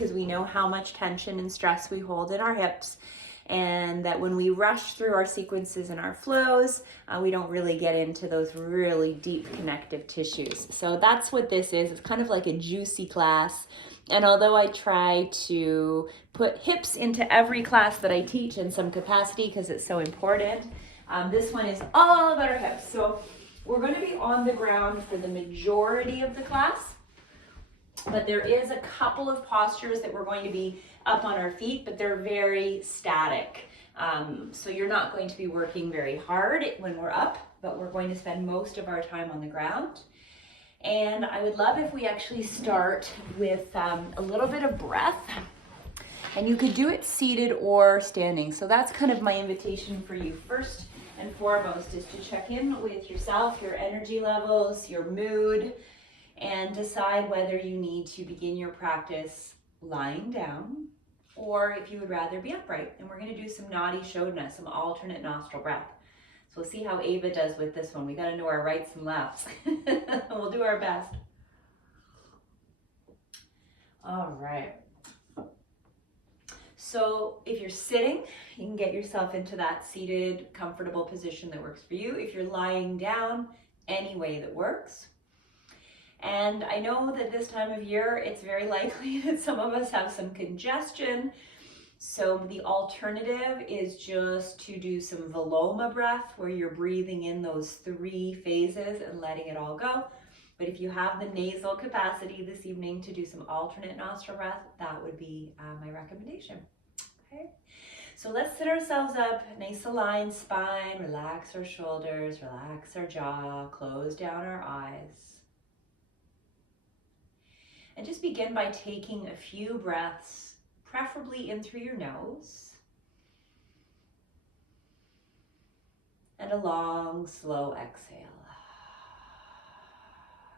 because we know how much tension and stress we hold in our hips, and that when we rush through our sequences and our flows, we don't really get into those really deep connective tissues. So that's what this is. It's kind of like a juicy class. And although I try to put hips into every class that I teach in some capacity because it's so important, this one is all about our hips. So we're going to be on the ground for the majority of the class, but there is a couple of postures that we're going to be up on our feet, but they're very static. So you're not going to be working very hard when we're up, but we're going to spend most of our time on the ground. And I would love if we actually start with a little bit of breath. And you could do it seated or standing. So that's kind of my invitation for you. First and foremost is to check in with yourself, your energy levels, your mood, and decide whether you need to begin your practice lying down or if you would rather be upright. And we're going to do some Nadi Shodhana, some alternate nostril breath. So we'll see how Ava does with this one. We got to know our rights and lefts. We'll do our best. All right. So if you're sitting, you can get yourself into that seated, comfortable position that works for you. If you're lying down, any way that works. And I know that this time of year, it's very likely that some of us have some congestion. So the alternative is just to do some Viloma breath, where you're breathing in those 3 phases and letting it all go. But if you have the nasal capacity this evening to do some alternate nostril breath, that would be my recommendation. Okay, so let's sit ourselves up, nice aligned spine, relax our shoulders, relax our jaw, close down our eyes. And just begin by taking a few breaths, preferably in through your nose. And a long, slow exhale.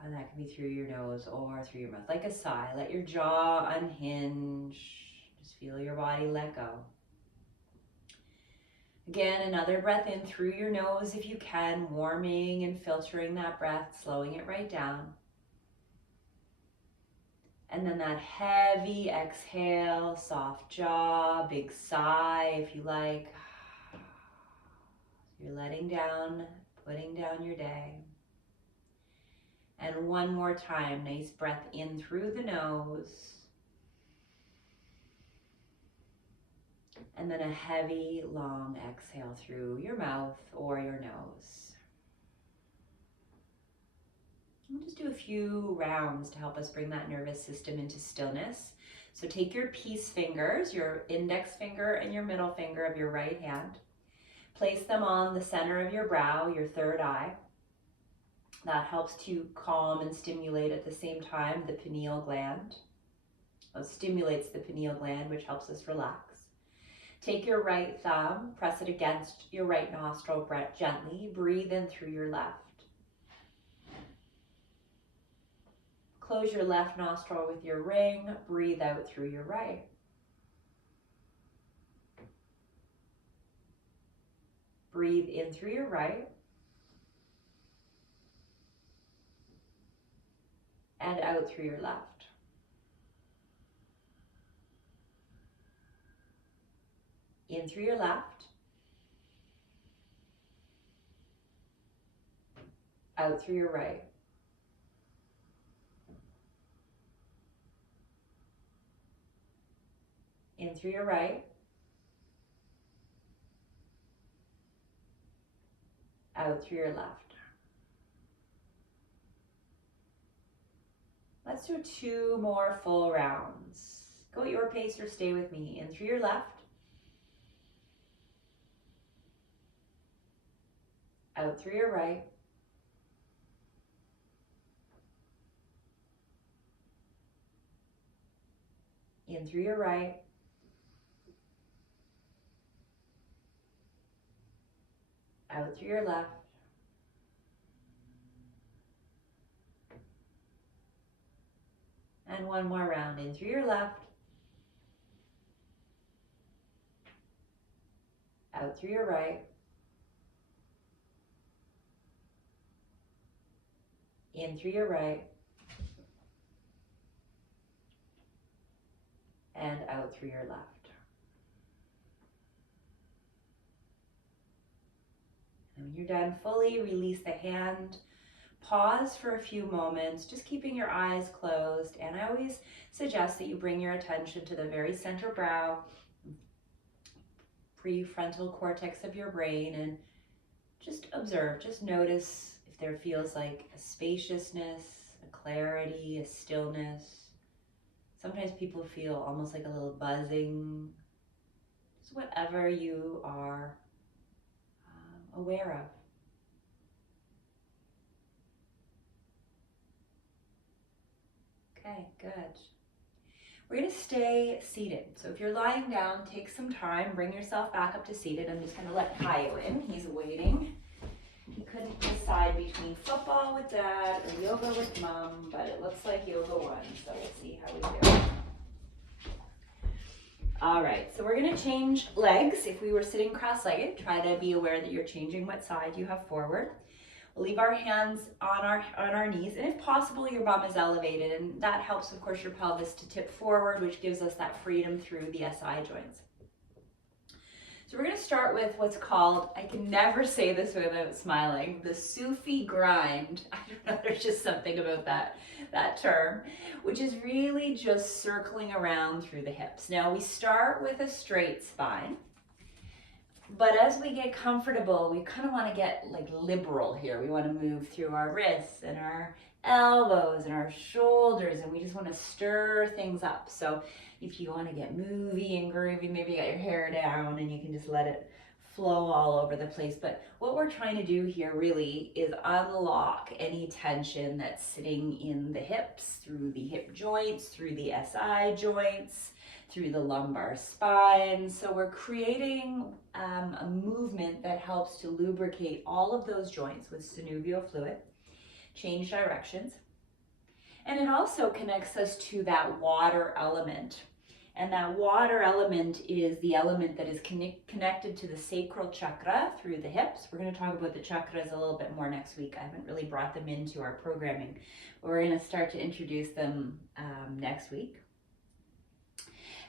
And that can be through your nose or through your mouth, like a sigh. Let your jaw unhinge. Just feel your body let go. Again, another breath in through your nose if you can, warming and filtering that breath, slowing it right down. And then that heavy exhale, soft jaw, big sigh if you like. You're letting down, putting down your day. And one more time, nice breath in through the nose. And then a heavy, long exhale through your mouth or your nose. We'll just do a few rounds to help us bring that nervous system into stillness. So take your peace fingers, your index finger and your middle finger of your right hand. Place them on the center of your brow, your third eye. That helps to calm and stimulate at the same time the pineal gland. It stimulates the pineal gland, which helps us relax. Take your right thumb, press it against your right nostril gently. Breathe in through your left. Close your left nostril with your ring. Breathe out through your right. Breathe in through your right. And out through your left. In through your left. Out through your right. In through your right. Out through your left. Let's do 2 more full rounds. Go at your pace or stay with me. In through your left. Out through your right. In through your right. Out through your left. And one more round. In through your left. Out through your right. In through your right. and out through your left. And when you're done fully, release the hand. Pause for a few moments, just keeping your eyes closed. And I always suggest that you bring your attention to the very center brow, prefrontal cortex of your brain, and just observe, just notice if there feels like a spaciousness, a clarity, a stillness. Sometimes people feel almost like a little buzzing. Just whatever you are aware of. Okay, good. We're going to stay seated. So if you're lying down, take some time, bring yourself back up to seated. I'm just going to let Kaio in. He's waiting. He couldn't decide between football with dad or yoga with mom, but it looks like yoga won, so we'll see how we do. All right, so we're going to change legs. If we were sitting cross-legged, try to be aware that you're changing what side you have forward. We'll leave our hands on our knees, and if possible, your bum is elevated, and that helps, of course, your pelvis to tip forward, which gives us that freedom through the SI joints. So we're going to start with what's called, I can never say this without smiling, the Sufi grind. I don't know, there's just something about that term, which is really just circling around through the hips. Now we start with a straight spine. But as we get comfortable, we kind of want to get like liberal here. We want to move through our wrists and our elbows and our shoulders, and we just want to stir things up. So if you want to get movie and groovy, maybe you got your hair down and you can just let it flow all over the place. But what we're trying to do here really is unlock any tension that's sitting in the hips, through the hip joints, through the SI joints, through the lumbar spine. So we're creating a movement that helps to lubricate all of those joints with synovial fluid, change directions. And it also connects us to that water element. And that water element is the element that is connected to the sacral chakra through the hips. We're going to talk about the chakras a little bit more next week. I haven't really brought them into our programming. We're going to start to introduce them next week.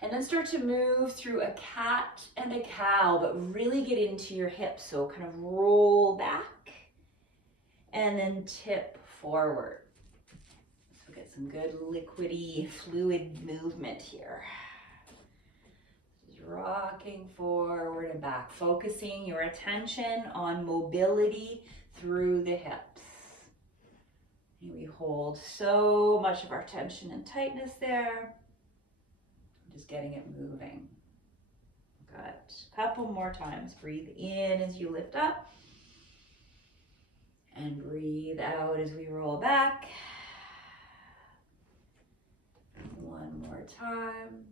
And then start to move through a cat and a cow, but really get into your hips. So kind of roll back and then tip forward. So get some good liquidy, fluid movement here. Just rocking forward and back, focusing your attention on mobility through the hips. And we hold so much of our tension and tightness there. Just getting it moving. Good. Couple more times. Breathe in as you lift up. And breathe out as we roll back. One more time.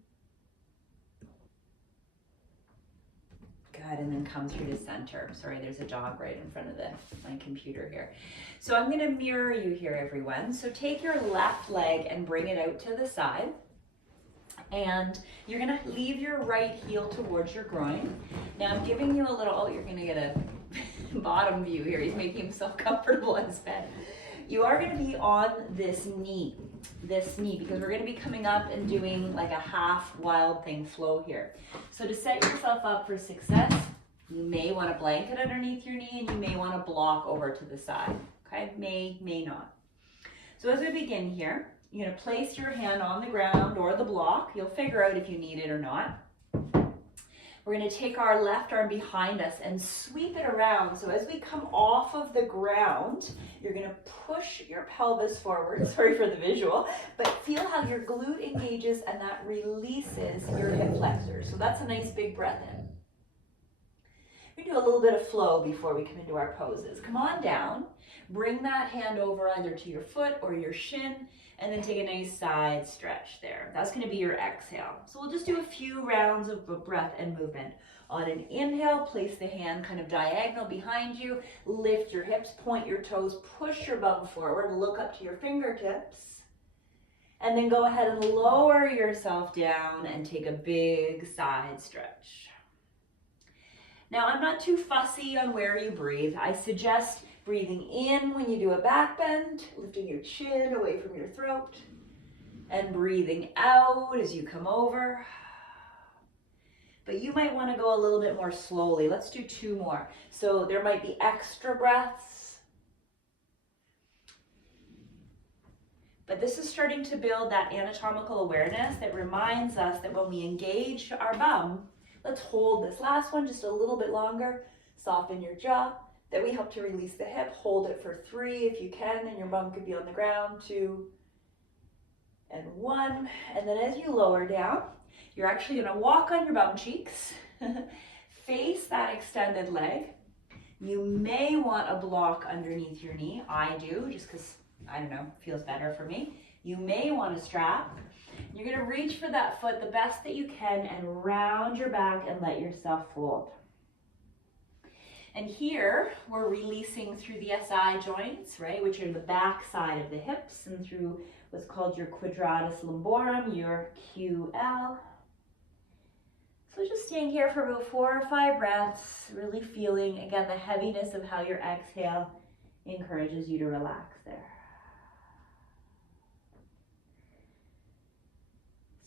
Good, and then come through to center. Sorry, there's a dog right in front of my computer here. So I'm gonna mirror you here, everyone. So take your left leg and bring it out to the side. And you're gonna leave your right heel towards your groin. Now I'm giving you a little, oh, you're gonna get a bottom view here. He's making himself comfortable in his bed. You are gonna be on this knee, because we're gonna be coming up and doing like a half wild thing flow here. So to set yourself up for success, you may want a blanket underneath your knee and you may want to block over to the side, okay? May not. So as we begin here, you're going to place your hand on the ground or the block. You'll figure out if you need it or not. We're going to take our left arm behind us and sweep it around. So as we come off of the ground, you're going to push your pelvis forward. Sorry for the visual, but feel how your glute engages and that releases your hip flexors. So that's a nice big breath in. We do a little bit of flow before we come into our poses. Come on down. Bring that hand over either to your foot or your shin, and then take a nice side stretch there. That's going to be your exhale. So we'll just do a few rounds of breath and movement. On an inhale, place the hand kind of diagonal behind you, lift your hips, point your toes, push your bum forward, look up to your fingertips, and then go ahead and lower yourself down and take a big side stretch. Now, I'm not too fussy on where you breathe. I suggest breathing in when you do a back bend, lifting your chin away from your throat, and breathing out as you come over. but you might want to go a little bit more slowly. Let's do 2 more. So there might be extra breaths. But this is starting to build that anatomical awareness that reminds us that when we engage our bum, let's hold this last one just a little bit longer. Soften your jaw. Then we help to release the hip. Hold it for 3 if you can, and your bum could be on the ground. 2 and 1. And then as you lower down, you're actually going to walk on your bum cheeks. Face that extended leg. You may want a block underneath your knee. I do, just because, I don't know, feels better for me. You may want a strap. You're going to reach for that foot the best that you can and round your back and let yourself fold. And here, we're releasing through the SI joints, right, which are the back side of the hips, and through what's called your quadratus lumborum, your QL. So just staying here for about 4 or 5 breaths, really feeling, again, the heaviness of how your exhale encourages you to relax there.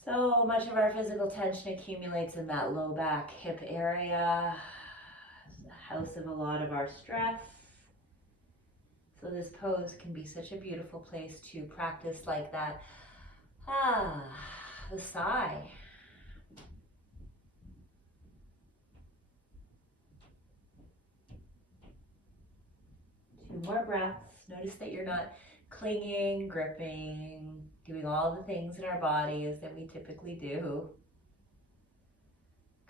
So much of our physical tension accumulates in that low back hip area. House of a lot of our stress. So this pose can be such a beautiful place to practice like that. The sigh. 2 more breaths. Notice that you're not clinging, gripping, doing all the things in our bodies that we typically do.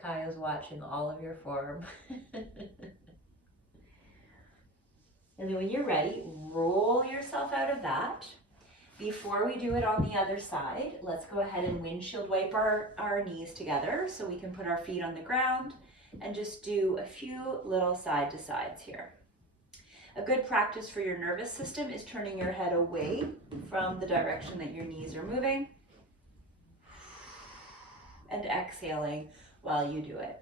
Kaya's watching all of your form. And then when you're ready, roll yourself out of that. Before we do it on the other side, let's go ahead and windshield wipe our knees together so we can put our feet on the ground and just do a few little side to sides here. A good practice for your nervous system is turning your head away from the direction that your knees are moving and exhaling while you do it.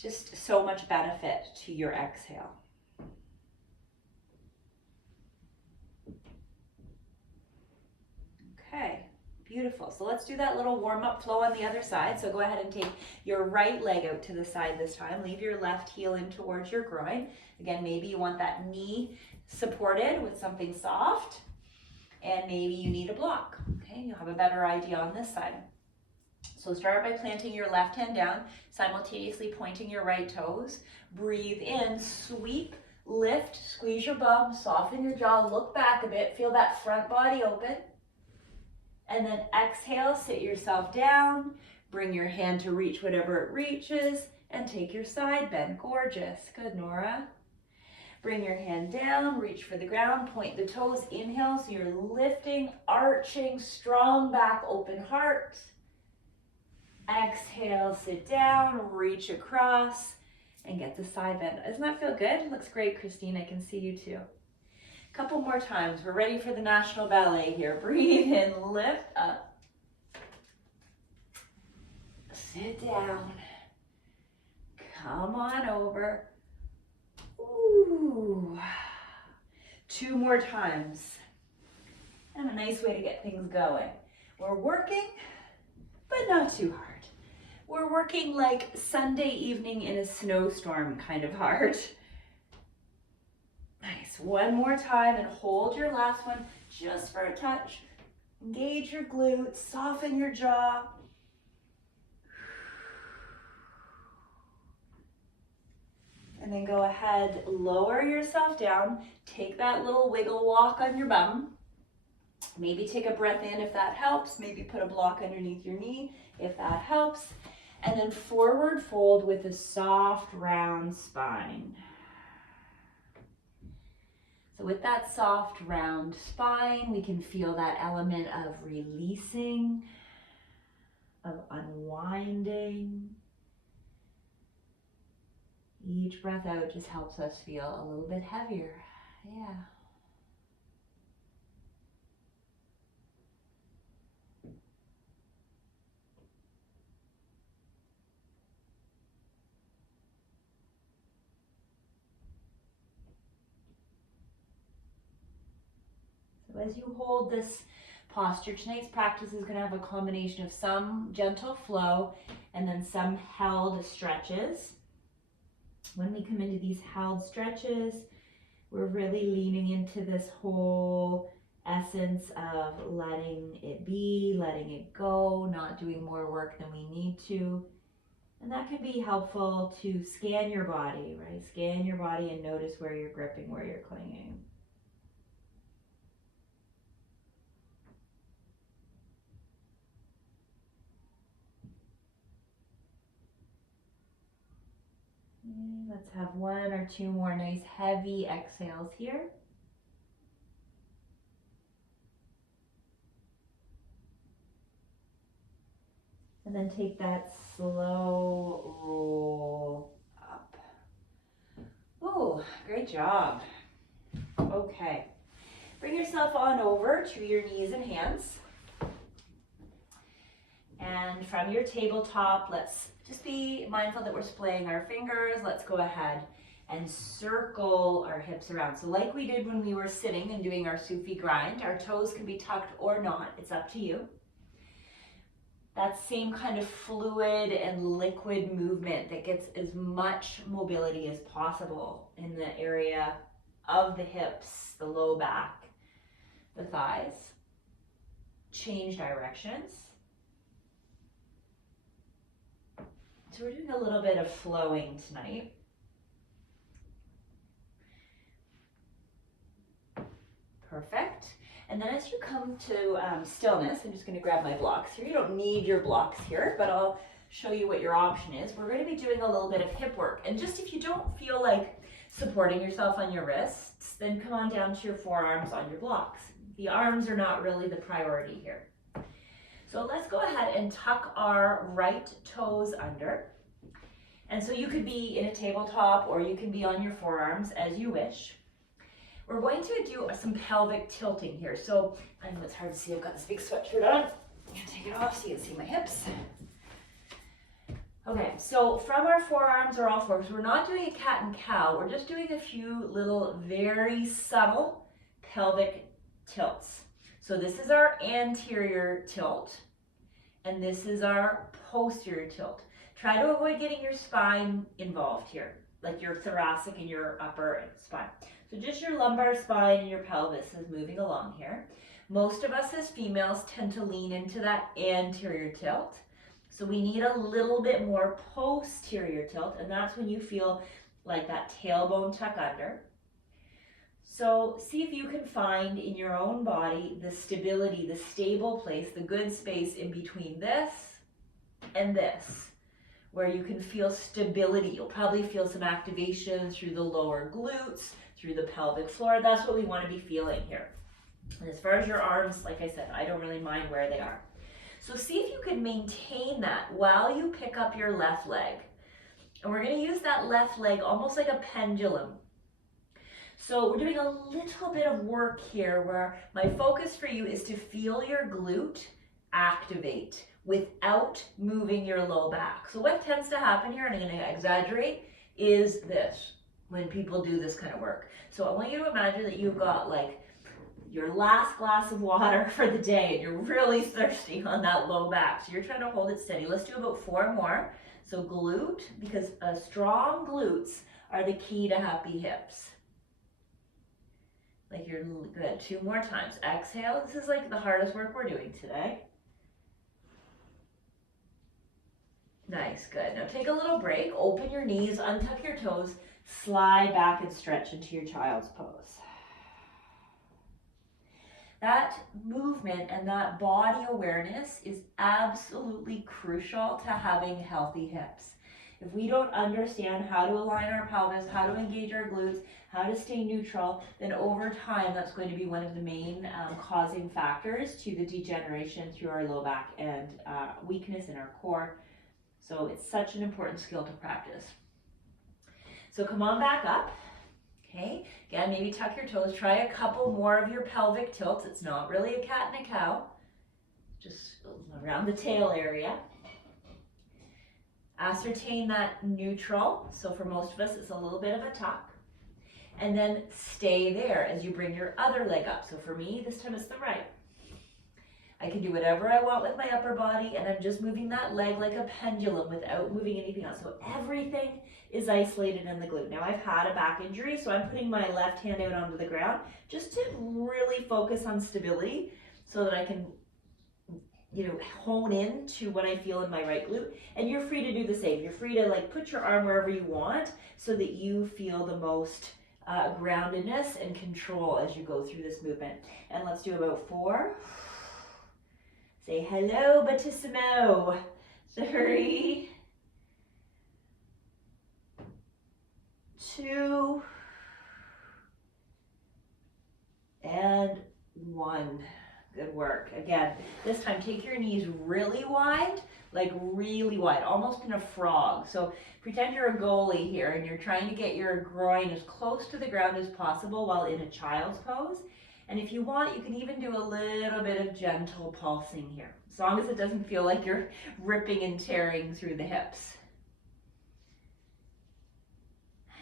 Just so much benefit to your exhale. Okay, beautiful. So let's do that little warm-up flow on the other side. So go ahead and take your right leg out to the side this time. Leave your left heel in towards your groin. Again, maybe you want that knee supported with something soft, and maybe you need a block. Okay, you'll have a better idea on this side. So start by planting your left hand down, simultaneously pointing your right toes. Breathe in, sweep, lift, squeeze your bum, soften your jaw, look back a bit, feel that front body open. And then exhale, sit yourself down, bring your hand to reach whatever it reaches, and take your side bend. Gorgeous. Good, Nora. Bring your hand down, reach for the ground, point the toes, inhale, so you're lifting, arching, strong back, open heart. Exhale, sit down, reach across, and get the side bend. Doesn't that feel good? Looks great, Christine. I can see you too. Couple more times. We're ready for the National Ballet here. Breathe in, lift up. Sit down. Come on over. Ooh. 2 more times. And a nice way to get things going. We're working, but not too hard. We're working like Sunday evening in a snowstorm kind of hard. Nice. 1 more time and hold your last one just for a touch. Engage your glutes, soften your jaw. And then go ahead, lower yourself down. Take that little wiggle walk on your bum. Maybe take a breath in if that helps. Maybe put a block underneath your knee if that helps. And then forward fold with a soft, round spine. So with that soft, round spine, we can feel that element of releasing, of unwinding. Each breath out just helps us feel a little bit heavier. Yeah. So as you hold this posture. Tonight's practice is going to have a combination of some gentle flow and then some held stretches. When we come into these held stretches, we're really leaning into this whole essence of letting it be, letting it go, not doing more work than we need to. And that can be helpful to scan your body, right? Scan your body and notice where you're gripping, where you're clinging. Let's have one or two more nice heavy exhales here. And then take that slow roll up. Oh, great job. Okay. Bring yourself on over to your knees and hands. And from your tabletop, let's just be mindful that we're splaying our fingers. Let's go ahead and circle our hips around. So like we did when we were sitting and doing our Sufi grind, our toes can be tucked or not. It's up to you. That same kind of fluid and liquid movement that gets as much mobility as possible in the area of the hips, the low back, the thighs. Change directions. So we're doing a little bit of flowing tonight. Perfect. And then as you come to stillness, I'm just going to grab my blocks here. You don't need your blocks here, but I'll show you what your option is. We're going to be doing a little bit of hip work. And just if you don't feel like supporting yourself on your wrists, then come on down to your forearms on your blocks. The arms are not really the priority here. So let's go ahead and tuck our right toes under. And so you could be in a tabletop or you can be on your forearms as you wish. We're going to do some pelvic tilting here. So I know it's hard to see, I've got this big sweatshirt on. I'm gonna take it off so you can see my hips. Okay, so from our forearms or all fours, we're not doing a cat and cow. We're just doing a few little very subtle pelvic tilts. So this is our anterior tilt, and this is our posterior tilt. Try to avoid getting your spine involved here, like your thoracic and your upper spine. So just your lumbar spine and your pelvis is moving along here. Most of us as females tend to lean into that anterior tilt. So we need a little bit more posterior tilt, and that's when you feel like that tailbone tuck under. So see if you can find in your own body the stability, the stable place, the good space in between this and this, where you can feel stability. You'll probably feel some activation through the lower glutes, through the pelvic floor. That's what we want to be feeling here. And as far as your arms, like I said, I don't really mind where they are. So see if you can maintain that while you pick up your left leg. And we're going to use that left leg almost like a pendulum. So we're doing a little bit of work here where my focus for you is to feel your glute activate without moving your low back. So what tends to happen here, and I'm going to exaggerate, is this when people do this kind of work. So I want you to imagine that you've got like your last glass of water for the day and you're really thirsty on that low back. So you're trying to hold it steady. Let's do about 4 more. So glute, because strong glutes are the key to happy hips. Like you're good. 2 more times. Exhale. This is like the hardest work we're doing today. Nice, good. Now take a little break. Open your knees, untuck your toes, slide back and stretch into your child's pose. That movement and that body awareness is absolutely crucial to having healthy hips. If we don't understand how to align our pelvis, how to engage our glutes, how to stay neutral, then over time that's going to be one of the main causing factors to the degeneration through our low back and weakness in our core. So it's such an important skill to practice. So come on back up. Okay, again, maybe tuck your toes. Try a couple more of your pelvic tilts. It's not really a cat and a cow, just around the tail area. Ascertain that neutral. So for most of us, it's a little bit of a tuck. And then stay there as you bring your other leg up. So for me, this time it's the right. I can do whatever I want with my upper body, and I'm just moving that leg like a pendulum without moving anything else. So everything is isolated in the glute. Now I've had a back injury, so I'm putting my left hand out onto the ground just to really focus on stability so that I can, you know, hone in to what I feel in my right glute. And you're free to do the same. You're free to like put your arm wherever you want so that you feel the most groundedness and control as you go through this movement. And let's do about 4. Say hello, Battissimo. 3, 2, and 1. Good work. Again, this time take your knees really wide, like really wide, almost in a frog. So pretend you're a goalie here and you're trying to get your groin as close to the ground as possible while in a child's pose. And if you want, you can even do a little bit of gentle pulsing here, as long as it doesn't feel like you're ripping and tearing through the hips.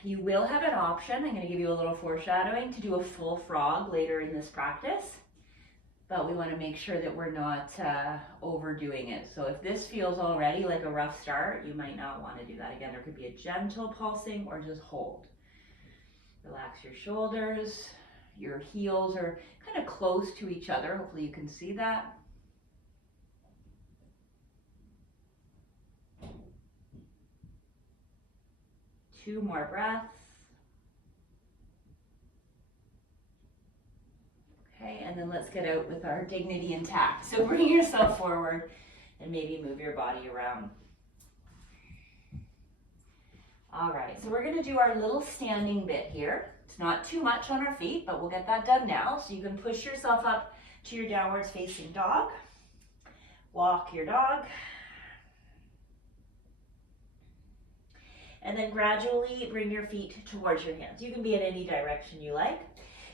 You will have an option, I'm going to give you a little foreshadowing, to do a full frog later in this practice, but we want to make sure that we're not overdoing it. So if this feels already like a rough start, you might not want to do that again. There could be a gentle pulsing or just hold. Relax your shoulders. Your heels are kind of close to each other. Hopefully you can see that. Two more breaths. Okay, and then let's get out with our dignity intact. So bring yourself forward and maybe move your body around. All right, so we're gonna do our little standing bit here. It's not too much on our feet, but we'll get that done now. So you can push yourself up to your downwards facing dog. Walk your dog. And then gradually bring your feet towards your hands. You can be in any direction you like.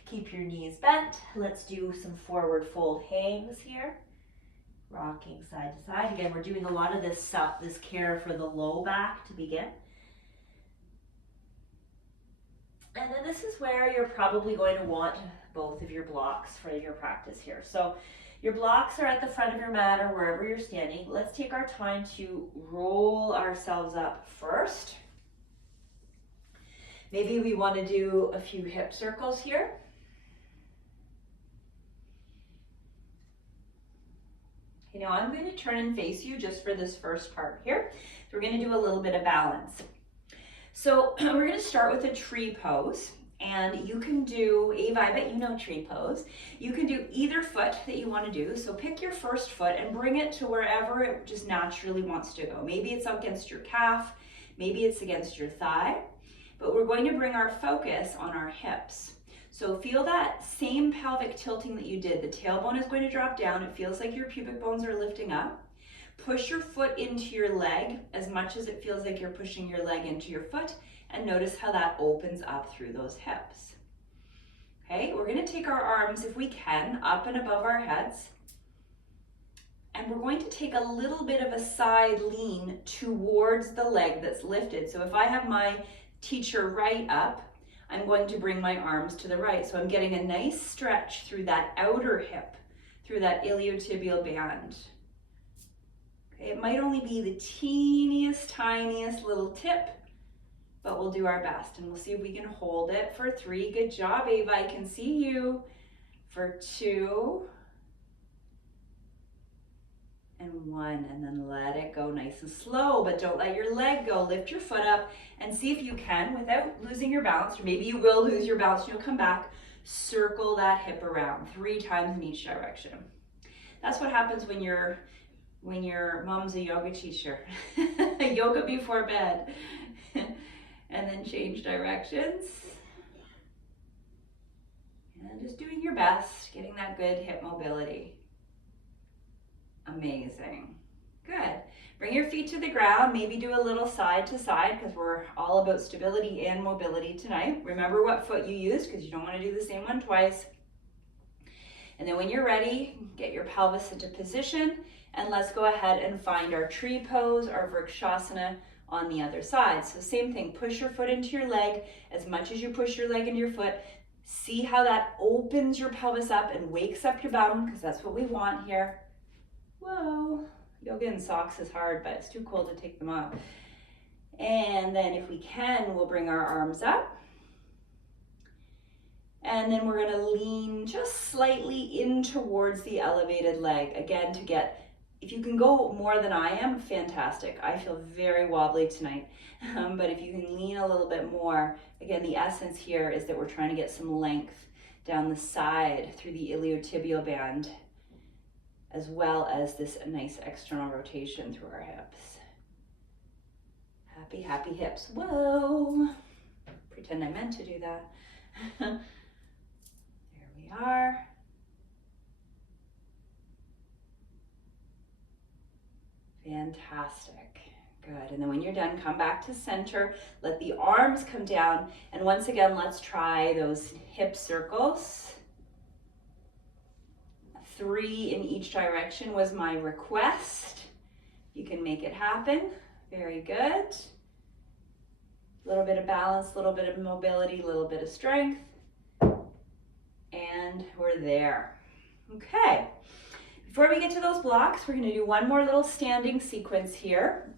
Keep your knees bent. Let's do some forward fold hangs here. Rocking side to side. Again, we're doing a lot of this care for the low back to begin. And then this is where you're probably going to want both of your blocks for your practice here. So your blocks are at the front of your mat or wherever you're standing. Let's take our time to roll ourselves up first. Maybe we want to do a few hip circles here. Okay, now I'm going to turn and face you just for this first part here. So we're going to do a little bit of balance. So we're going to start with a tree pose, and you can do, Ava, I bet you know tree pose. You can do either foot that you want to do. So pick your first foot and bring it to wherever it just naturally wants to go. Maybe it's up against your calf, maybe it's against your thigh, but we're going to bring our focus on our hips. So feel that same pelvic tilting that you did. The tailbone is going to drop down. It feels like your pubic bones are lifting up. Push your foot into your leg as much as it feels like you're pushing your leg into your foot, and notice how that opens up through those hips. Okay, we're going to take our arms, if we can, up and above our heads, and we're going to take a little bit of a side lean towards the leg that's lifted. So if I have my teacher right up, I'm going to bring my arms to the right. So I'm getting a nice stretch through that outer hip, through that iliotibial band. It might only be the teeniest, tiniest little tip, but we'll do our best, and we'll see if we can hold it for 3. Good job, Ava, I can see you. For 2, and 1, and then let it go nice and slow, but don't let your leg go. Lift your foot up and see if you can, without losing your balance, or maybe you will lose your balance and you'll come back, circle that hip around 3 times in each direction. That's what happens when your mom's a yoga teacher. Yoga before bed. And then change directions. And just doing your best, getting that good hip mobility. Amazing. Good. Bring your feet to the ground. Maybe do a little side to side, because we're all about stability and mobility tonight. Remember what foot you used, because you don't want to do the same one twice. And then when you're ready, get your pelvis into position, and let's go ahead and find our tree pose, our Vrikshasana on the other side. So same thing, push your foot into your leg as much as you push your leg into your foot. See how that opens your pelvis up and wakes up your bum, because that's what we want here. Whoa. Yoga in socks is hard, but it's too cold to take them off. And then if we can, we'll bring our arms up. And then we're gonna lean just slightly in towards the elevated leg. Again, to get, if you can go more than I am, fantastic. I feel very wobbly tonight. But if you can lean a little bit more, again, the essence here is that we're trying to get some length down the side through the iliotibial band, as well as this nice external rotation through our hips. Happy, happy hips. Whoa. Pretend I meant to do that. There we are. Fantastic. Good. And then when you're done, come back to center. Let the arms come down. And once again, let's try those hip circles. 3 in each direction was my request. You can make it happen. Very good. A little bit of balance, a little bit of mobility, a little bit of strength. And we're there. Okay. Before we get to those blocks, we're going to do one more little standing sequence here.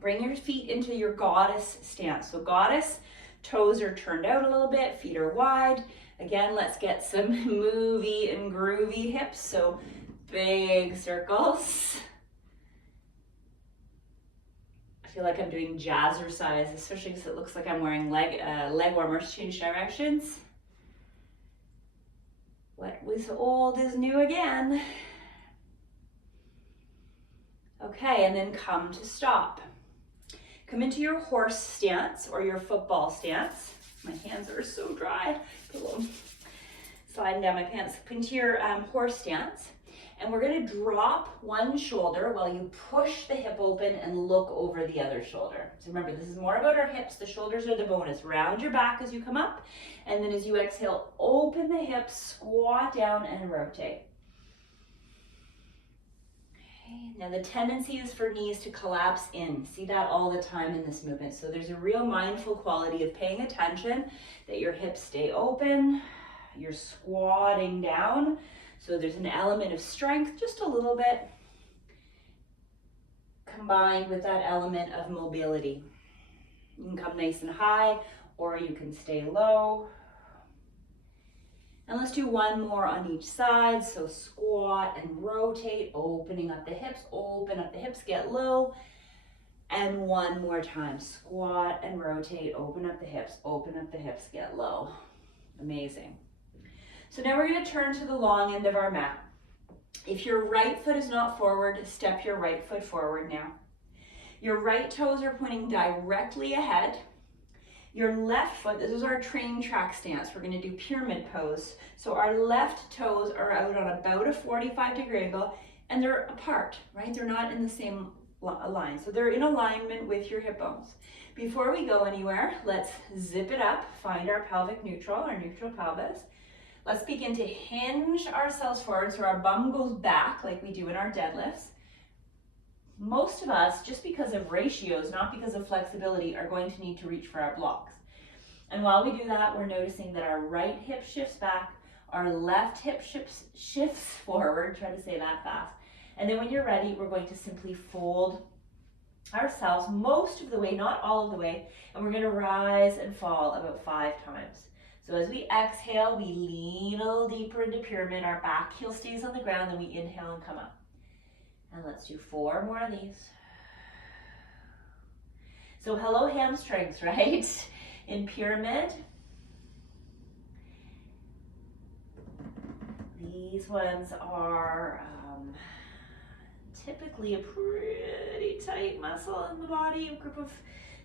Bring your feet into your goddess stance. So goddess, toes are turned out a little bit, feet are wide. Again, let's get some movie and groovy hips. So big circles. I feel like I'm doing jazzercise, especially because it looks like I'm wearing leg warmers. Change directions. What was old is new again. Okay, and then come to stop. Come into your horse stance or your football stance. My hands are so dry. Put a little sliding down my pants. Come into your horse stance. And we're gonna drop one shoulder while you push the hip open and look over the other shoulder. So remember, this is more about our hips. The shoulders are the bonus. Round your back as you come up. And then as you exhale, open the hips, squat down and rotate. Okay. Now the tendency is for knees to collapse in. See that all the time in this movement. So there's a real mindful quality of paying attention that your hips stay open. You're squatting down. So there's an element of strength, just a little bit, combined with that element of mobility. You can come nice and high, or you can stay low. And let's do one more on each side. So squat and rotate, opening up the hips, open up the hips, get low. And one more time, squat and rotate, open up the hips, get low. Amazing. So now we're going to turn to the long end of our mat. If your right foot is not forward, step your right foot forward now. Your right toes are pointing directly ahead. Your left foot, this is our train track stance. We're going to do pyramid pose. So our left toes are out on about a 45-degree angle, and they're apart, right? They're not in the same line. So they're in alignment with your hip bones. Before we go anywhere, let's zip it up, find our pelvic neutral, our neutral pelvis. Let's begin to hinge ourselves forward so our bum goes back like we do in our deadlifts. Most of us, just because of ratios, not because of flexibility, are going to need to reach for our blocks. And while we do that, we're noticing that our right hip shifts back, our left hip shifts forward. Try to say that fast. And then when you're ready, we're going to simply fold ourselves most of the way, not all of the way, and we're going to rise and fall about 5 times. So as we exhale, we lean a little deeper into pyramid. Our back heel stays on the ground, then we inhale and come up. And let's do 4 more of these. So hello hamstrings, right? In pyramid. These ones are typically a pretty tight muscle in the body, a group of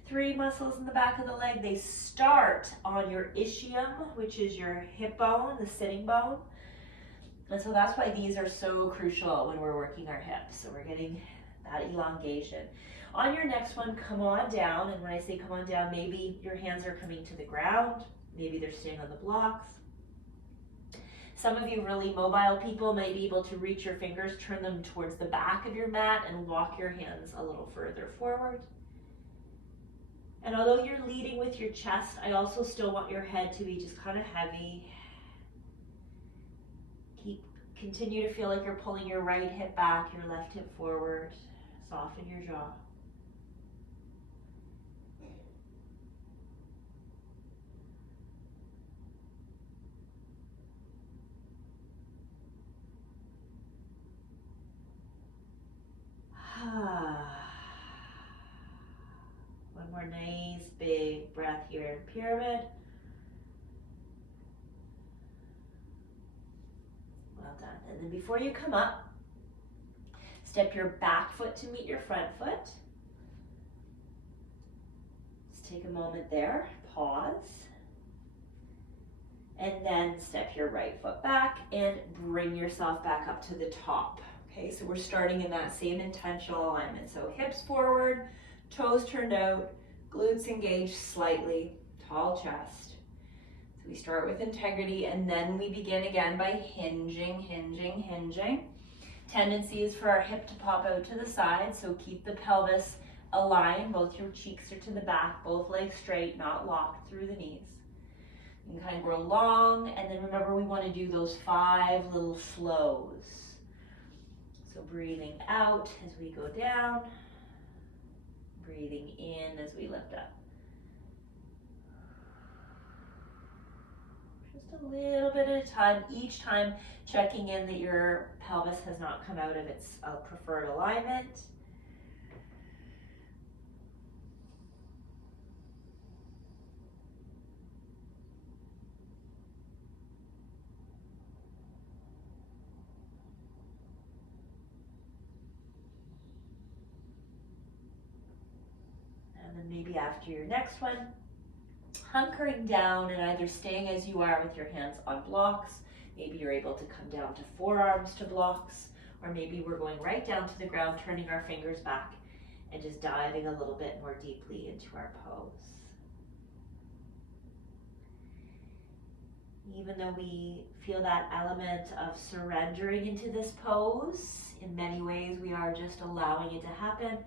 3 muscles in the back of the leg. They start on your ischium, which is your hip bone, the sitting bone. And so that's why these are so crucial when we're working our hips. So we're getting that elongation. On your next one, come on down. And when I say come on down, maybe your hands are coming to the ground. Maybe they're staying on the blocks. Some of you really mobile people may be able to reach your fingers, turn them towards the back of your mat, and walk your hands a little further forward. And although you're leading with your chest, I also still want your head to be just kind of heavy. Keep Continue to feel like you're pulling your right hip back, your left hip forward. Soften your jaw. One more nice big breath here in pyramid. Well done. And then before you come up, step your back foot to meet your front foot. Just take a moment there, pause. And then step your right foot back and bring yourself back up to the top. Okay, so we're starting in that same intentional alignment. So hips forward, toes turned out, glutes engaged slightly, tall chest. So we start with integrity and then we begin again by hinging, hinging, hinging. Tendency is for our hip to pop out to the side, so keep the pelvis aligned, both your cheeks are to the back, both legs straight, not locked through the knees. You can kind of grow long, and then remember we want to do those 5 little flows. So breathing out as we go down, breathing in as we lift up. Just a little bit at a time, each time checking in that your pelvis has not come out of its preferred alignment. And then maybe after your next one, hunkering down and either staying as you are with your hands on blocks. Maybe you're able to come down to forearms to blocks, or maybe we're going right down to the ground, turning our fingers back and just diving a little bit more deeply into our pose. Even though we feel that element of surrendering into this pose, in many ways we are just allowing it to happen.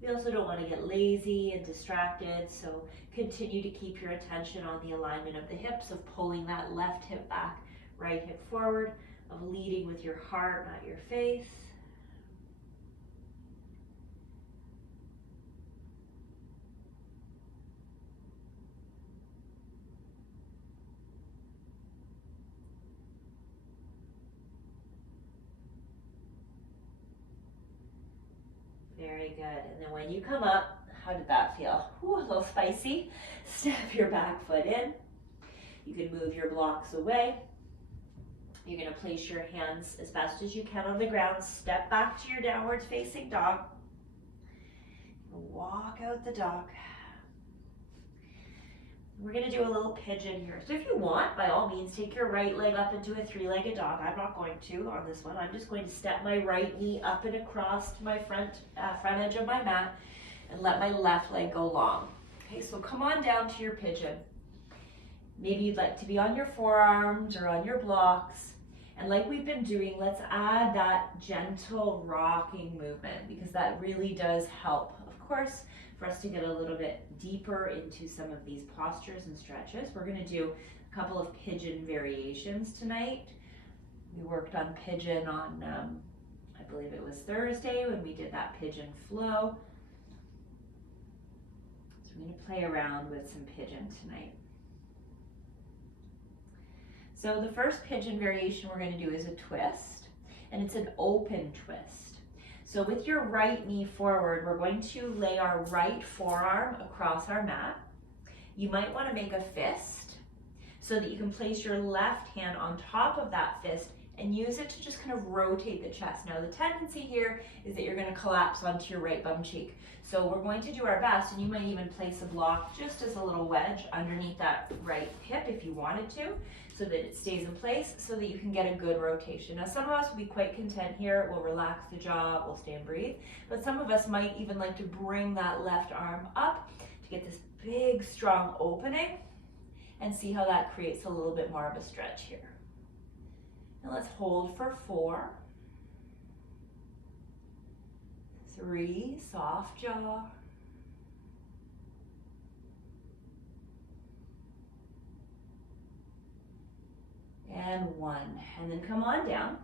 We also don't want to get lazy and distracted, so continue to keep your attention on the alignment of the hips, of pulling that left hip back, right hip forward, of leading with your heart, not your face. Very good. And then when you come up, how did that feel? Ooh, a little spicy. Step your back foot in. You can move your blocks away. You're going to place your hands as best as you can on the ground. Step back to your downward facing dog. Walk out the dog. We're going to do a little pigeon here. So if you want, by all means, take your right leg up into a 3-legged dog. I'm not going to on this one. I'm just going to step my right knee up and across to my front edge of my mat and let my left leg go long. Okay, so come on down to your pigeon. Maybe you'd like to be on your forearms or on your blocks. And like we've been doing, let's add that gentle rocking movement because that really does help. Of course, for us to get a little bit deeper into some of these postures and stretches, we're going to do a couple of pigeon variations tonight. We worked on pigeon on, I believe it was Thursday when we did that pigeon flow. So we're going to play around with some pigeon tonight. So the first pigeon variation we're going to do is a twist, and it's an open twist. So with your right knee forward, we're going to lay our right forearm across our mat. You might want to make a fist so that you can place your left hand on top of that fist and use it to just kind of rotate the chest. Now the tendency here is that you're going to collapse onto your right bum cheek. So we're going to do our best, and you might even place a block just as a little wedge underneath that right hip if you wanted to, so that it stays in place so that you can get a good rotation. Now some of us will be quite content here, we'll relax the jaw, we'll stay and breathe, but some of us might even like to bring that left arm up to get this big strong opening and see how that creates a little bit more of a stretch here. Now let's hold for 4, 3, soft jaw, and 1, and then come on down.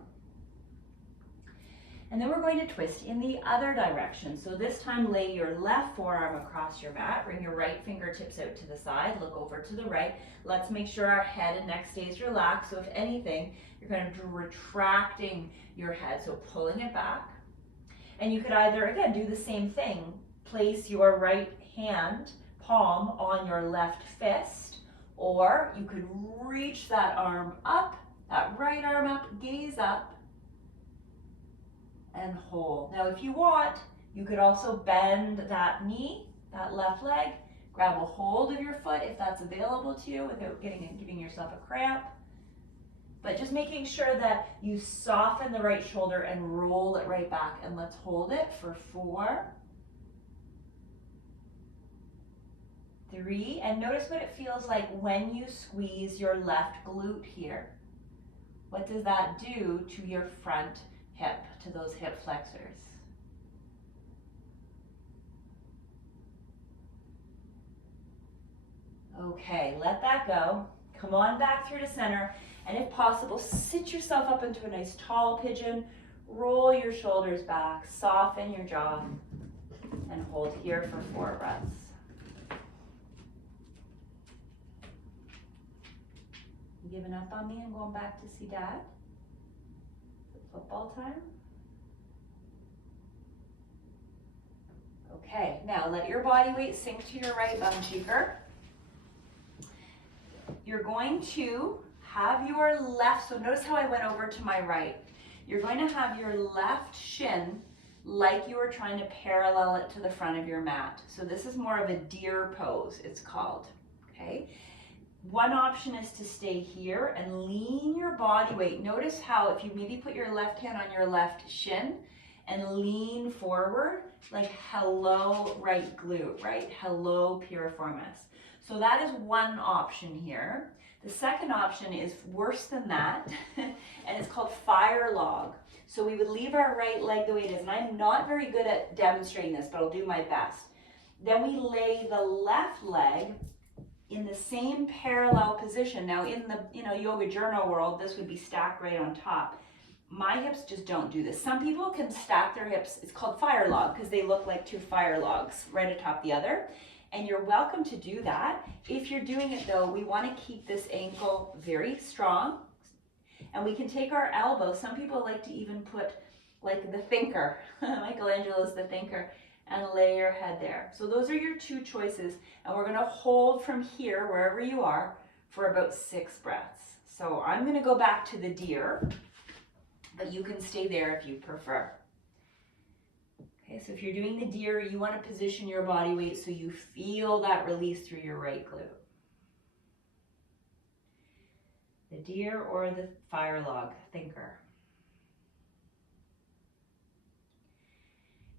And then we're going to twist in the other direction. So this time lay your left forearm across your mat, bring your right fingertips out to the side, look over to the right. Let's make sure our head and neck stays relaxed. So if anything, you're kind of retracting your head, so pulling it back. And you could either, again, do the same thing. Place your right hand palm on your left fist, or you could reach that arm up, that right arm up, gaze up, and hold. Now, if you want, you could also bend that knee, that left leg, grab a hold of your foot if that's available to you without giving yourself a cramp. But just making sure that you soften the right shoulder and roll it right back. And let's hold it for 4, 3, and notice what it feels like when you squeeze your left glute here. What does that do to your front hip, to those hip flexors? Okay, let that go. Come on back through to center, and if possible, sit yourself up into a nice tall pigeon. Roll your shoulders back, soften your jaw, and hold here for 4 breaths. You giving up on me and going back to see Dad? Is it football time? Okay, now let your body weight sink to your right bum cheeker. You're going to have your left, so notice how I went over to my right. You're going to have your left shin like you were trying to parallel it to the front of your mat. So this is more of a deer pose, it's called, okay? One option is to stay here and lean your body weight. Notice how if you maybe put your left hand on your left shin and lean forward, like hello right glute, right? Hello piriformis. So that is one option here. The second option is worse than that, and it's called fire log. So we would leave our right leg the way it is, and I'm not very good at demonstrating this, but I'll do my best. Then we lay the left leg in the same parallel position. Now in the yoga journal world, this would be stacked right on top. My hips just don't do this. Some people can stack their hips, it's called fire log, because they look like 2 fire logs right atop the other. And you're welcome to do that. If you're doing it though, we want to keep this ankle very strong. And we can take our elbow. Some people like to even put like the thinker, Michelangelo's the thinker, and lay your head there. So those are your 2 choices. And we're going to hold from here, wherever you are, for about 6 breaths. So I'm going to go back to the deer, but you can stay there if you prefer. Okay, so if you're doing the deer, you want to position your body weight so you feel that release through your right glute. The deer or the fire log thinker.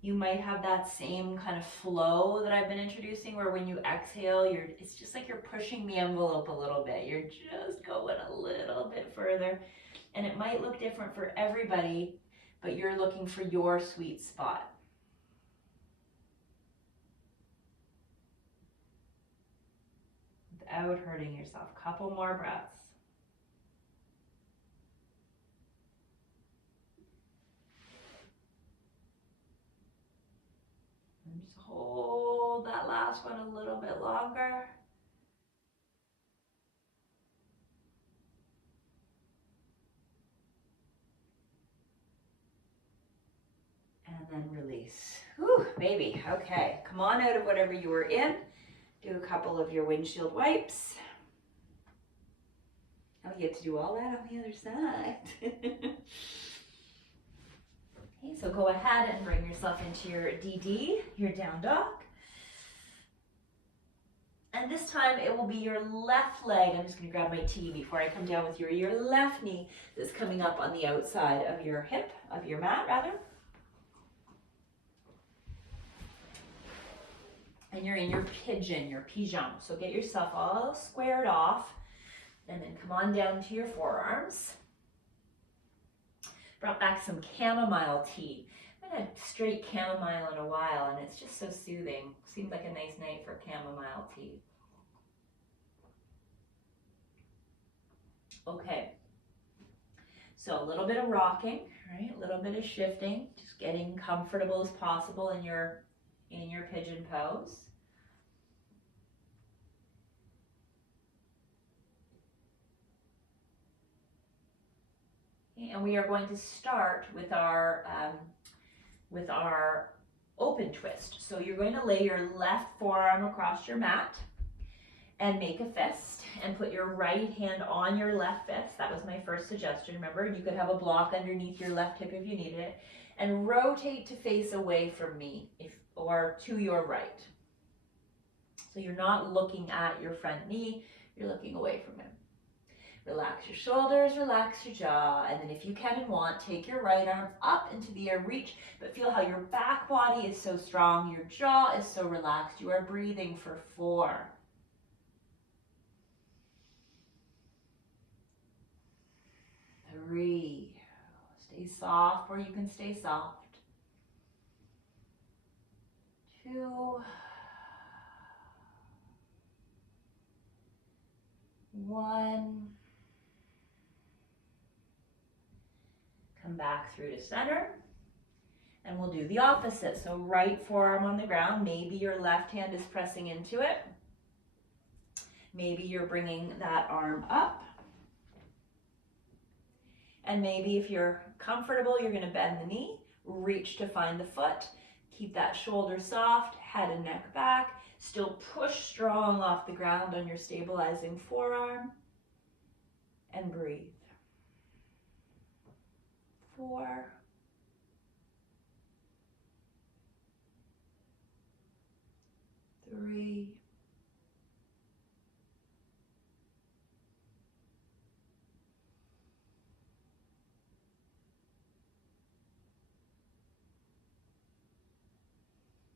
You might have that same kind of flow that I've been introducing where when you exhale, it's just like you're pushing the envelope a little bit. You're just going a little bit further. And it might look different for everybody, but you're looking for your sweet spot. Without hurting yourself. Couple more breaths. And just hold that last one a little bit longer. And then release. Whew, baby. Okay, come on out of whatever you were in. Do a couple of your windshield wipes. Now we get to do all that on the other side. Okay, so go ahead and bring yourself into your DD, your down dog. And this time it will be your left leg. I'm just going to grab my T before I come down with your left knee that's coming up on the outside of your hip, of your mat rather. And you're in your pigeon, your pigeon. So get yourself all squared off and then come on down to your forearms. Brought back some chamomile tea. I haven't had straight chamomile in a while and it's just so soothing. Seems like a nice night for chamomile tea. Okay. So a little bit of rocking, right? A little bit of shifting, just getting comfortable as possible in your pigeon pose. And we are going to start with our open twist. So you're going to lay your left forearm across your mat and make a fist and put your right hand on your left fist. That was my first suggestion, remember? You could have a block underneath your left hip if you needed it. And rotate to face away from me or to your right. So you're not looking at your front knee, you're looking away from him. Relax your shoulders, relax your jaw, and then if you can and want, take your right arm up into the air, reach, but feel how your back body is so strong, your jaw is so relaxed. You are breathing for 4. 3. Stay soft where you can stay soft. 2. 1. Come back through to center. And we'll do the opposite. So right forearm on the ground. Maybe your left hand is pressing into it. Maybe you're bringing that arm up. And maybe if you're comfortable, you're going to bend the knee, reach to find the foot, keep that shoulder soft, head and neck back, still push strong off the ground on your stabilizing forearm, and breathe. 4. 3. 2.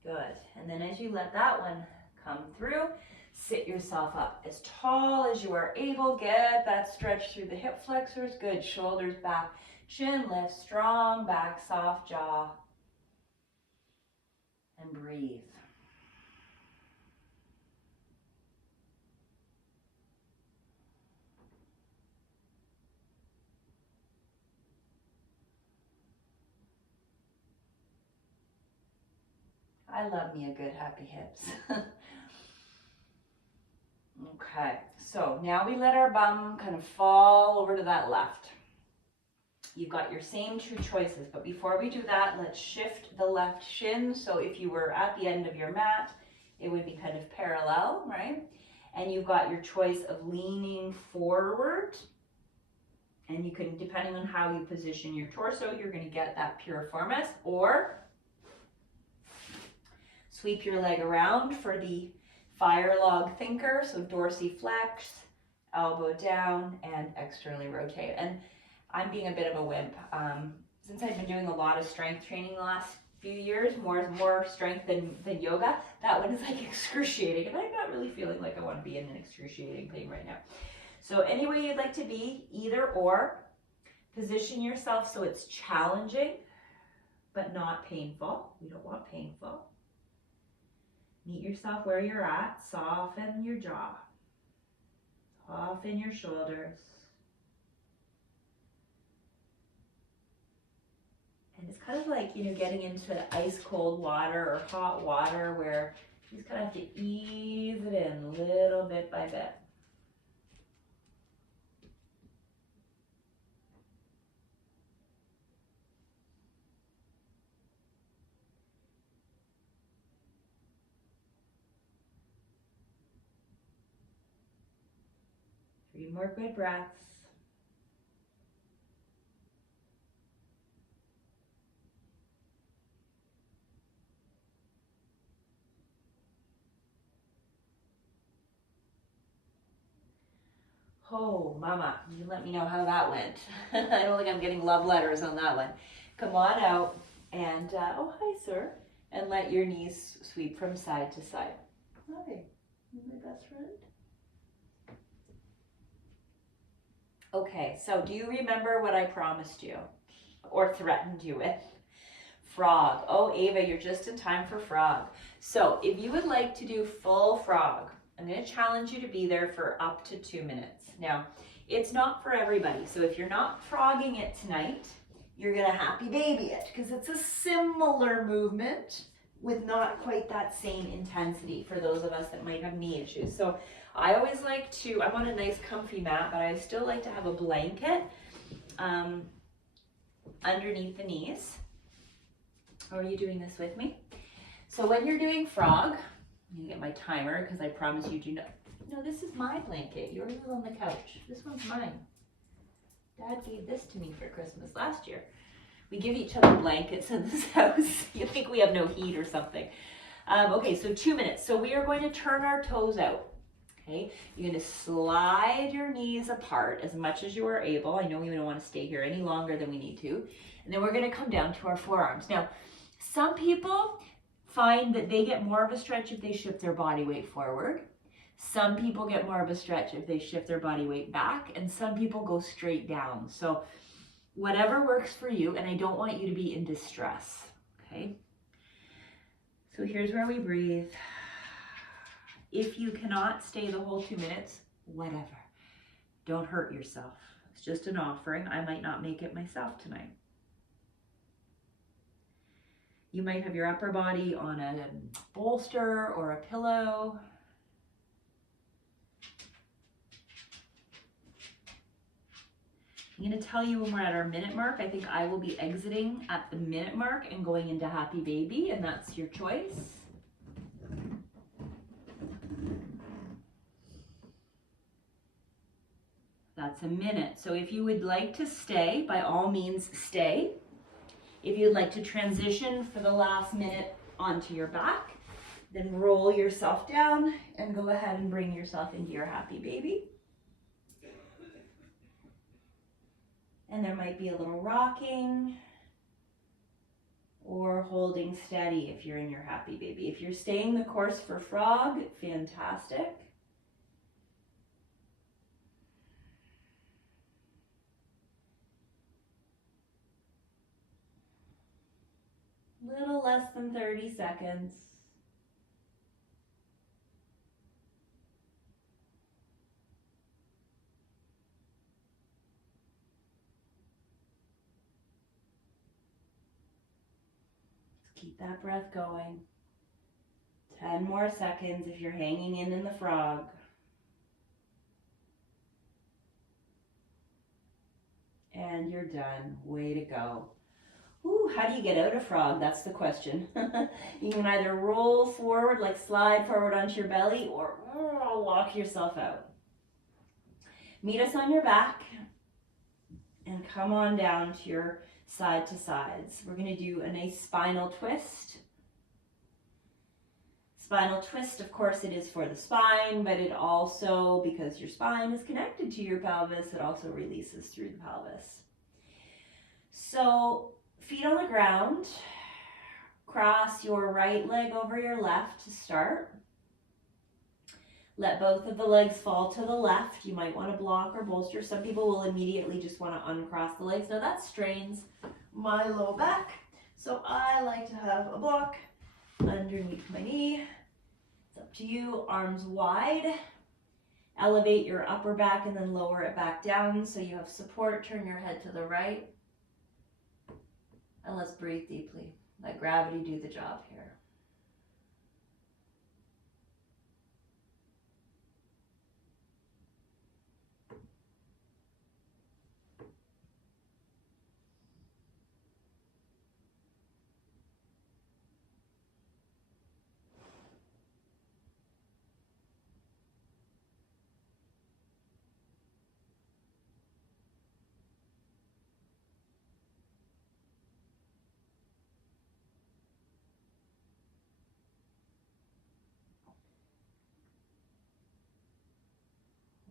Good. And then as you let that one come through, sit yourself up as tall as you are able. Get that stretch through the hip flexors. Good. Shoulders back. Chin lift. Strong back. Soft jaw. And breathe. I love me a good happy hips. Okay, so now we let our bum kind of fall over to that left. You've got your same 2 choices, but before we do that, let's shift the left shin. So if you were at the end of your mat, it would be kind of parallel, right? And you've got your choice of leaning forward. And you can, depending on how you position your torso, you're going to get that piriformis, or sweep your leg around for the fire log thinker. So dorsiflex, elbow down, and externally rotate. And I'm being a bit of a wimp. Since I've been doing a lot of strength training the last few years, more strength than yoga, that one is like excruciating. And I'm not really feeling like I want to be in an excruciating pain right now. So any way you'd like to be, either or, position yourself so it's challenging, but not painful. We don't want painful. Meet yourself where you're at. Soften your jaw. Soften your shoulders. And it's kind of like, getting into ice cold water or hot water where you just kind of have to ease it in little bit by bit. Three more good breaths. Oh, mama, you let me know how that went. I don't think I'm getting love letters on that one. Come on out and, oh, hi, sir. And let your knees sweep from side to side. Hi, you're my best friend. Okay, so do you remember what I promised you or threatened you with? Frog. Oh, Ava, you're just in time for frog. So if you would like to do full frog, I'm going to challenge you to be there for up to 2 minutes. Now, It's not for everybody. So if you're not frogging it tonight, you're gonna happy baby it, because it's a similar movement with not quite that same intensity for those of us that might have knee issues. So I always like to, I'm on a nice comfy mat, but I still like to have a blanket underneath the knees. Or are you doing this with me? So when you're doing frog, I'm gonna get my timer because I promise you do not. No, this is my blanket. Yours is on the couch. This one's mine. Dad gave this to me for Christmas last year. We give each other blankets in this house. You think we have no heat or something. Okay, so 2 minutes. So we are going to turn our toes out. Okay, you're going to slide your knees apart as much as you are able. I know we don't want to stay here any longer than we need to. And then we're going to come down to our forearms. Now, some people find that they get more of a stretch if they shift their body weight forward. Some people get more of a stretch if they shift their body weight back, and some people go straight down. So whatever works for you, and I don't want you to be in distress, okay? So here's where we breathe. If you cannot stay the whole 2 minutes, whatever. Don't hurt yourself. It's just an offering. I might not make it myself tonight. You might have your upper body on a bolster or a pillow. I'm going to tell you when we're at our minute mark. I think I will be exiting at the minute mark and going into happy baby, and that's your choice. That's a minute. So if you would like to stay, by all means stay. If you'd like to transition for the last minute onto your back, then roll yourself down and go ahead and bring yourself into your happy baby. And there might be a little rocking or holding steady if you're in your happy baby. If you're staying the course for frog, fantastic. Little less than 30 seconds. Keep that breath going. 10 more seconds if you're hanging in the frog. And you're done. Way to go. Ooh, how do you get out of frog? That's the question. You can either roll forward, like slide forward onto your belly, or walk yourself out. Meet us on your back and come on down to your side to sides. We're going to do a nice spinal twist. Spinal twist, of course, it is for the spine, but it also, because your spine is connected to your pelvis, it also releases through the pelvis. So, feet on the ground, cross your right leg over your left to start. Let both of the legs fall to the left. You might want to block or bolster. Some people will immediately just want to uncross the legs. Now that strains my low back, so I like to have a block underneath my knee. It's up to you. Arms wide. Elevate your upper back and then lower it back down so you have support. Turn your head to the right. And let's breathe deeply. Let gravity do the job here.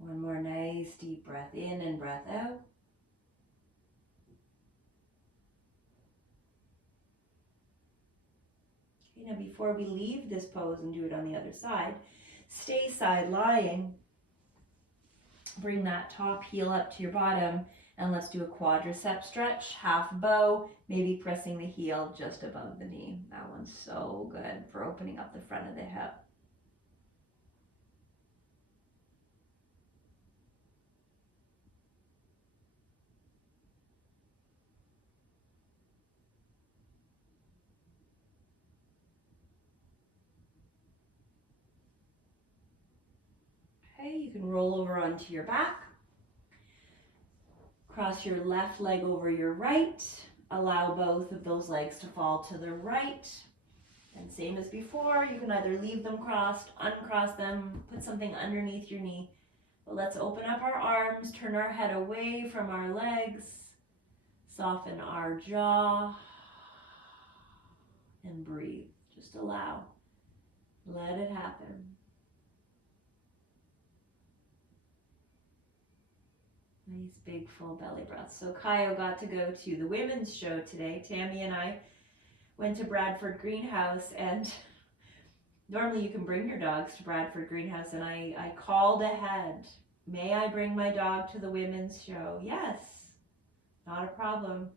One more nice deep breath in and breath out. Okay, now before we leave this pose and do it on the other side, stay side lying. Bring that top heel up to your bottom and let's do a quadricep stretch, half bow, maybe pressing the heel just above the knee. That one's so good for opening up the front of the hip. Okay, you can roll over onto your back. Cross your left leg over your right. Allow both of those legs to fall to the right. And same as before, you can either leave them crossed, uncross them, put something underneath your knee. But let's open up our arms, turn our head away from our legs, soften our jaw, and breathe. Just allow. Let it happen. Nice big full belly breath. So Kaio got to go to the women's show today. Tammy and I went to Bradford Greenhouse, and normally you can bring your dogs to Bradford Greenhouse, and I called ahead. May I bring my dog to the women's show? Yes, not a problem.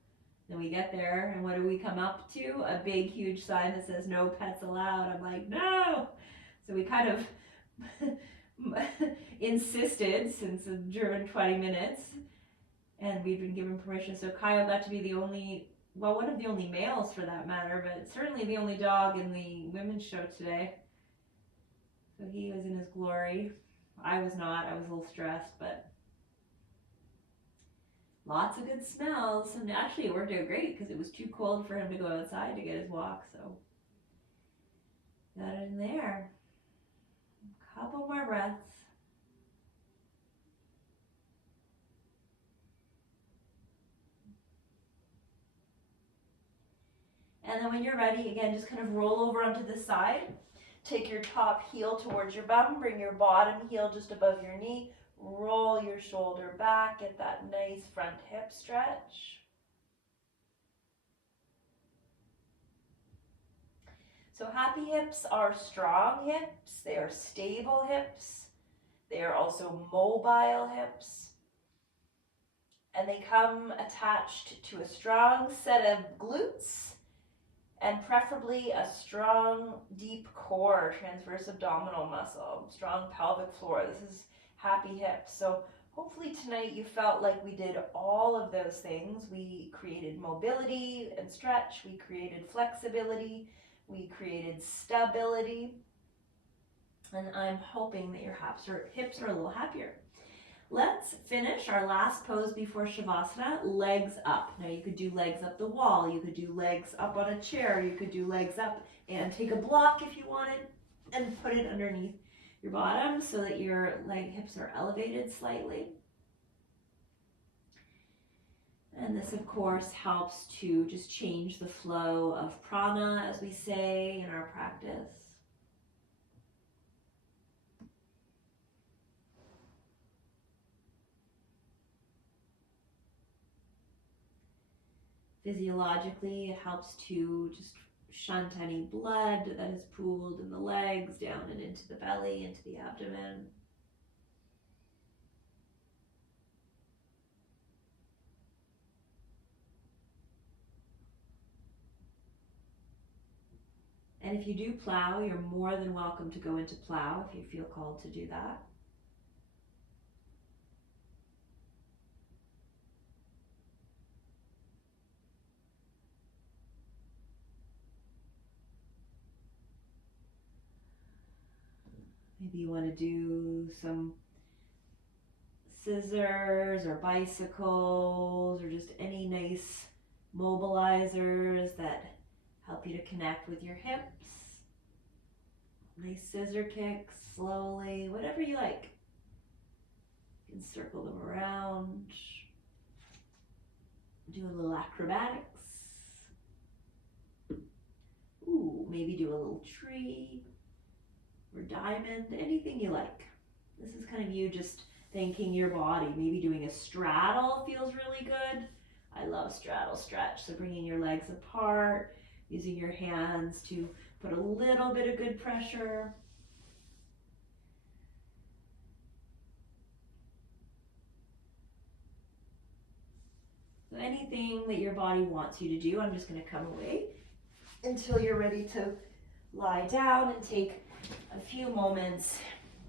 Then we get there, and what do we come up to? A big, huge sign that says no pets allowed. I'm like, no! So we kind of insisted, since it driven 20 minutes, and we'd been given permission. So Kyle got to be the only, well, one of the only males for that matter, but certainly the only dog in the women's show today. So he was in his glory. I was not. I was a little stressed, but lots of good smells. And actually it worked out great because it was too cold for him to go outside to get his walk. So got it in there. A couple more breaths. And then when you're ready, again, just kind of roll over onto the side. Take your top heel towards your bum. Bring your bottom heel just above your knee. Roll your shoulder back. Get that nice front hip stretch. So happy hips are strong hips. They are stable hips. They are also mobile hips. And they come attached to a strong set of glutes, and preferably a strong, deep core, transverse abdominal muscle, strong pelvic floor. This is happy hips. So hopefully tonight you felt like we did all of those things. We created mobility and stretch. We created flexibility. We created stability. And I'm hoping that your hips are a little happier. Let's finish our last pose before Shavasana, legs up. Now you could do legs up the wall, you could do legs up on a chair, you could do legs up and take a block if you wanted and put it underneath your bottom so that your hips are elevated slightly. And this of course helps to just change the flow of prana, as we say in our practice. Physiologically, it helps to just shunt any blood that has pooled in the legs down and into the belly, into the abdomen. And if you do plow, you're more than welcome to go into plow if you feel called to do that. Maybe you want to do some scissors or bicycles or just any nice mobilizers that help you to connect with your hips. Nice scissor kicks, slowly, whatever you like. You can circle them around. Do a little acrobatics. Ooh, maybe do a little tree or diamond, anything you like. This is kind of you just thanking your body. Maybe doing a straddle feels really good. I love straddle stretch. So bringing your legs apart, using your hands to put a little bit of good pressure. So anything that your body wants you to do, I'm just going to come away until you're ready to lie down and take a few moments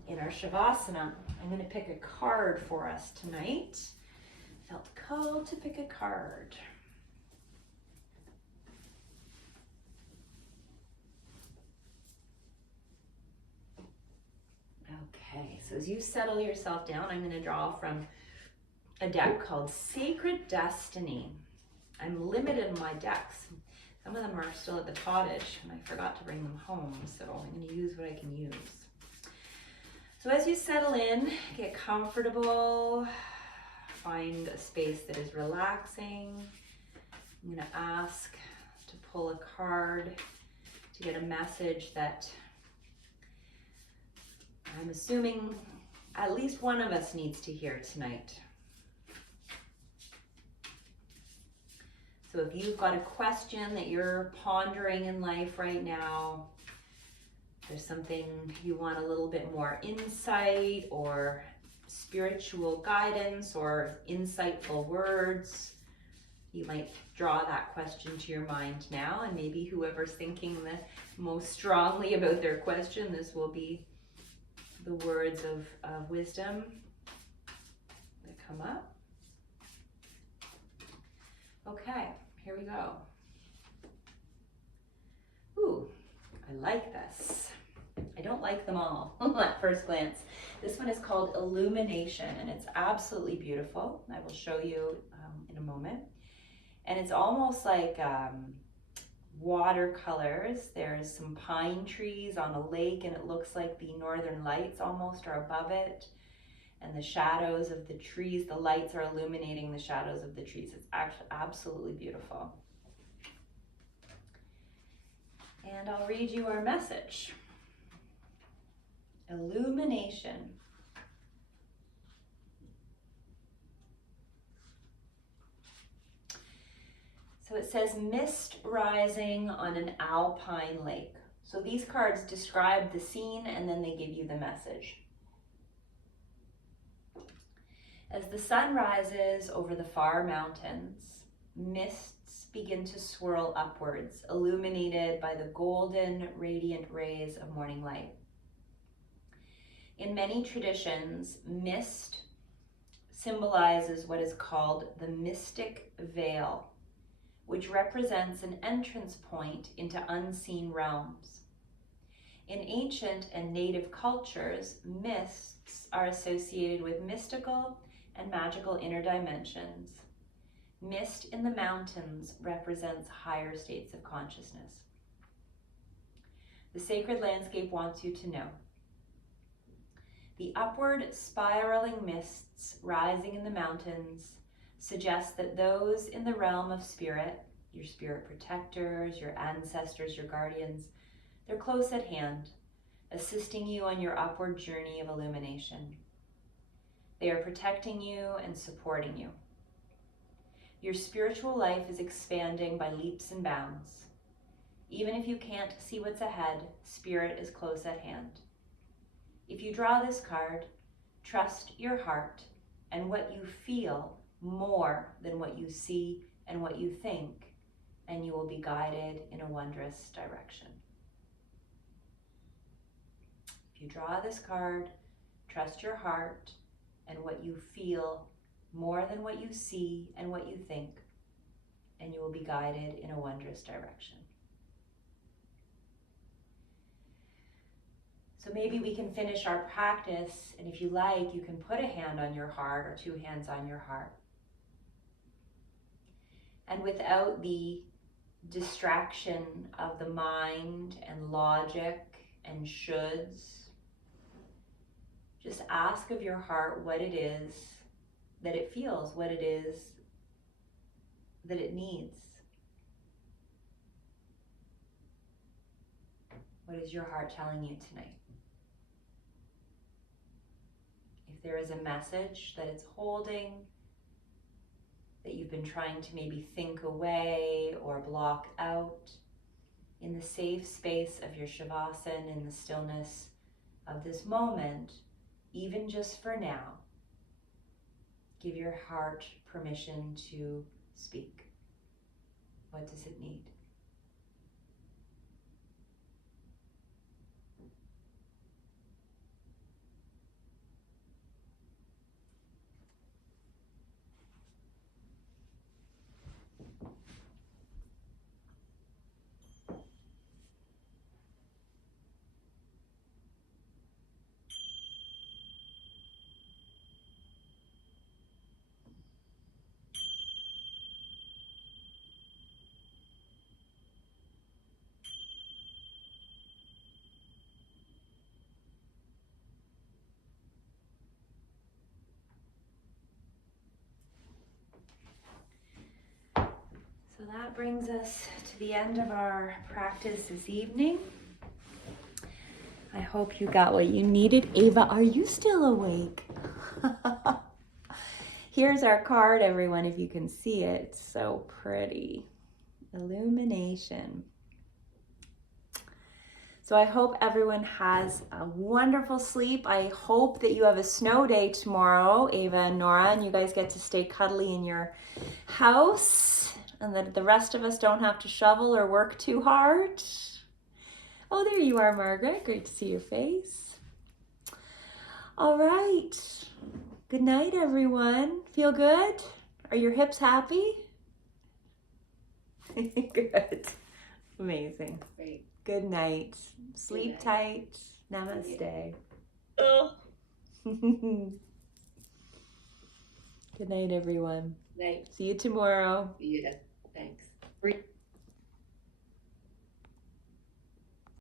in our Shavasana. I'm going to pick a card for us tonight. Felt called to pick a card. Okay, so as you settle yourself down, I'm going to draw from a deck called Sacred Destiny. I'm limited in my decks. Some of them are still at the cottage, and I forgot to bring them home, so I'm going to use what I can use. So as you settle in, get comfortable, find a space that is relaxing. I'm going to ask to pull a card to get a message that I'm assuming at least one of us needs to hear tonight. So if you've got a question that you're pondering in life right now, there's something you want a little bit more insight or spiritual guidance or insightful words, you might draw that question to your mind now, and maybe whoever's thinking the most strongly about their question, this will be the words of wisdom that come up. Okay, here we go. Ooh, I like this. I don't like them all at first glance. This one is called Illumination, and it's absolutely beautiful. I will show you in a moment. And it's almost like watercolors. There's some pine trees on a lake, and it looks like the northern lights almost are above it. And the shadows of the trees, the lights are illuminating the shadows of the trees. It's actually absolutely beautiful. And I'll read you our message. Illumination. So it says mist rising on an alpine lake. So these cards describe the scene and then they give you the message. As the sun rises over the far mountains, mists begin to swirl upwards, illuminated by the golden, radiant rays of morning light. In many traditions, mist symbolizes what is called the mystic veil, which represents an entrance point into unseen realms. In ancient and native cultures, mists are associated with mystical and magical inner dimensions. Mist in the mountains represents higher states of consciousness. The sacred landscape wants you to know. The upward spiraling mists rising in the mountains suggest that those in the realm of spirit, your spirit protectors, your ancestors, your guardians, they're close at hand, assisting you on your upward journey of illumination. They are protecting you and supporting you. Your spiritual life is expanding by leaps and bounds. Even if you can't see what's ahead, spirit is close at hand. If you draw this card, trust your heart and what you feel more than what you see and what you think, and you will be guided in a wondrous direction. If you draw this card, trust your heart and what you feel more than what you see and what you think, and you will be guided in a wondrous direction. So maybe we can finish our practice, and if you like, you can put a hand on your heart or two hands on your heart. And without the distraction of the mind and logic and shoulds, just ask of your heart what it is that it feels, what it is that it needs. What is your heart telling you tonight? If there is a message that it's holding, that you've been trying to maybe think away or block out, in the safe space of your Shavasana, in the stillness of this moment, even just for now, give your heart permission to speak. What does it need? that brings us to the end of our practice this evening. I hope you got what you needed. Ava, are you still awake? Here's our card, everyone, if you can see it. It's so pretty. Illumination. So I hope everyone has a wonderful sleep. I hope that you have a snow day tomorrow, Ava and Nora, and you guys get to stay cuddly in your house, and that the rest of us don't have to shovel or work too hard. Oh, there you are, Margaret. Great to see your face. All right. Good night, everyone. Feel good? Are your hips happy? Good. Amazing. Great. Good night. Sleep tight. Namaste. Oh. Good night, everyone. Night. See you tomorrow. Yeah. Thanks.